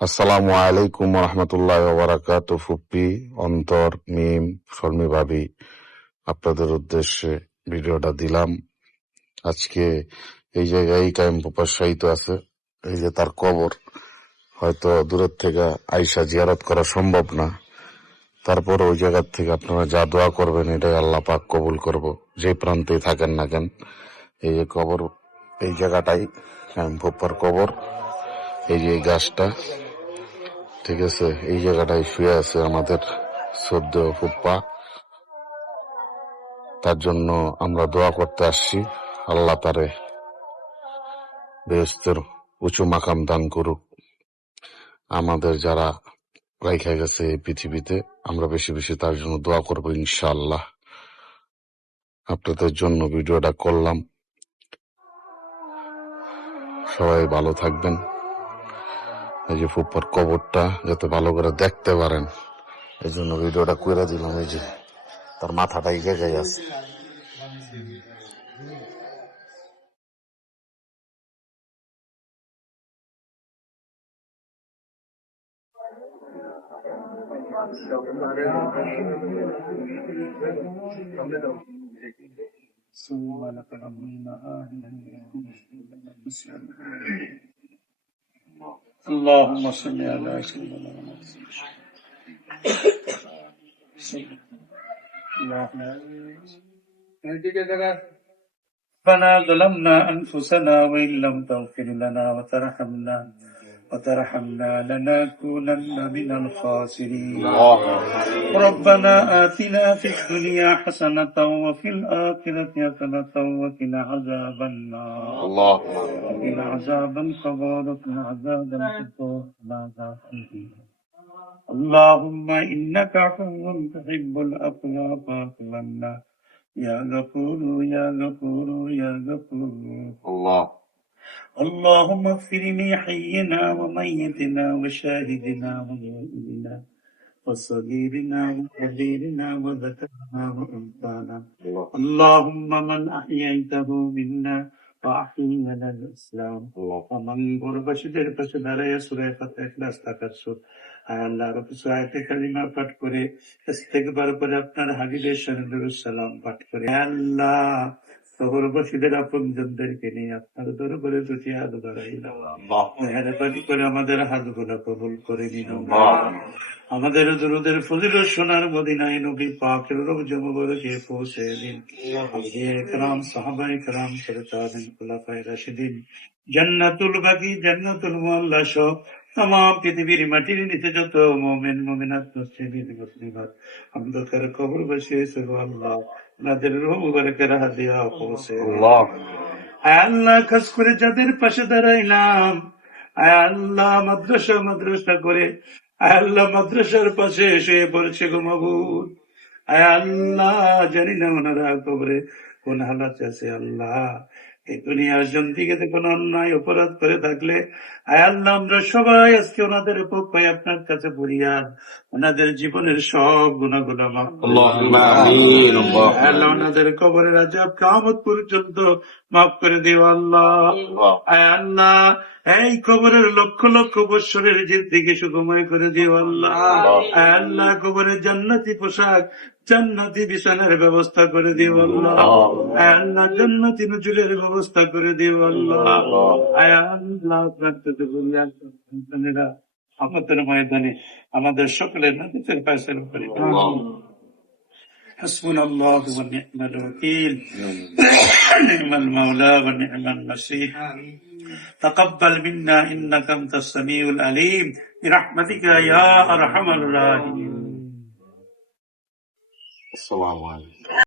আসসালামু আলাইকুম রহমতুল্লাহ ওবরাকাত। ফুপ্পি, অন্তর, মিম, শর্মী ভাবি, আপনাদের উদ্দেশ্যে ভিডিওটা দিলাম। আজকে এই জায়গায় কায়েম ফুপ্পার শায়িত আছে, এই যে তার কবর। হয়তো দূরের থেকে আইসা জিয়ারত করা সম্ভব না, তারপর ওই জায়গার থেকে আপনারা যা দোয়া করবেন এটাই আল্লাহ পাক কবুল করব, যে প্রান্তেই থাকেন না কেন। এই যে কবর, এই জায়গাটাই কায়েম ফুপ্পার কবর। এই যে এই গাছটা, ঠিক আছে, এই জায়গাটায় শুয়ে আছে আমাদের সদ্য ফুপ্পা। তার জন্য আমরা দোয়া করতে আসছি, আল্লাহ তারে বেহেশতের উঁচু মাকাম দান করুক। আমাদের যারা রাইখা গেছে এই পৃথিবীতে, আমরা বেশি বেশি তার জন্য দোয়া করবো ইনশাআল্লাহ। আপনাদের জন্য ভিডিওটা করলাম, সবাই ভালো থাকবেন। এই যে ফুপ্পার কবরটা যাতে ভালো করে দেখতে পারেন, এই জন্য ভিডিওটা কইরা দিলাম। এই যে তার মাথাটা এই জায়গায় আছে। اللهم صل على سيدنا محمد. ربنا ظلمنا أنفسنا وإن لم تغفر لنا وترحمنا لنكونن من الخاسرين. ربنا آتنا في الدنيا حسنة وفي الآخرة حسنة وقنا عذاب النار. وقنا عذاب القبر وقنا عذاب القبور. اللهم إنك عفو تحب العفو فاعف عنا يا غفور يا غفور يا غفور. اللهم اغفر لحينا وميتنا وشاهدنا وغائبنا وصغيرنا وكبيرنا وذكرنا وأنثانا. اللهم من أحييته منا وأحيي لنا الإسلام. ومن গুরবাসীদের পাশে দাঁড়াইয়া সূরা ফাতিহা ইখলাস তাকাসসুর আল্লাহ কিছু আয়াতে কালিমা পাঠ করে ইস্তেগফার করে আপনার হাবিবের সাল্লাল্লাহু আলাইহি ওয়াসাল্লাম পাঠ করে আল্লাহ কবরবাসীদের আপনজনদেরকে নিয়ে আপনার দরবারে দুটি হাত বাড়াইলাম। মেহেরবানি করে আমাদের হাতগুলো কবুল করে নিন। আমাদের দুরূদের ফজিলত সোনার মদিনায় নবী পাকের রওজা মুবারকে পৌঁছে দিন। আউলিয়ায়ে কেরাম, সাহাবায়ে কেরাম, তাবেঈন, খুলাফায়ে রাশিদিন, জান্নাতুল বাকি, জান্নাতুল মুআল্লা সহ তামাম পৃথিবীর মাটির নিচে যত মুমিন মুমিনাত মুসলিমিন মুসলিমাত অন্ধকার কবরবাসী হয়েছে আল্লাহ, তাদের রূহ মুবারকের হাদিয়া পৌঁছে আল্লাহ। খাস করে যাদের পাশে দাঁড়াইলাম আল্লাহ, মাদ্রাসা করে আল্লাহ মাদ্রাসার পাশে এসে পড়ছে গো মাবুদ। আল্লাহ জানি না ওনারা কবরে কোন হালাতে আছে। আল্লাহ এই দুনিয়ার জিন্দেগিতে কোন অন্যায় অপরাধ করে থাকলে আল্লাহ আমরা সবাই আজকে ওনাদের পক্ষে আপনার কাছে ফরিয়াদ, ওনাদের জীবনের সব গুনাহগুলো মাফ আল্লাহ, ওনাদের কবরের আযাব কিয়ামত পর্যন্ত মাফ করে দিও আল্লাহ। আল্লাহ এই কবরের লক্ষ লক্ষ বৎসরের জিন্দেগি সুখময় করে দিও আল্লাহ। আল্লাহ কবরের জান্নাতি পোশাক, জান্নাতি বিছানার ব্যবস্থা করে দিও আল্লাহ। আল্লাহ জান্নাতি নজুলের ব্যবস্থা করে দিও আল্লাহ। আল্লাহ প্রার্থনা আমাদের ময়দানে আমাদের সকলের নাতিদের ফয়সালা করে দিও। حسبنا الله ونعم الوكيل نعم المولى ونعم النصير. تقبل منا إنك أنت السميع العليم برحمتك يا أرحم الراحمين. আসসালামু আলাইকুম।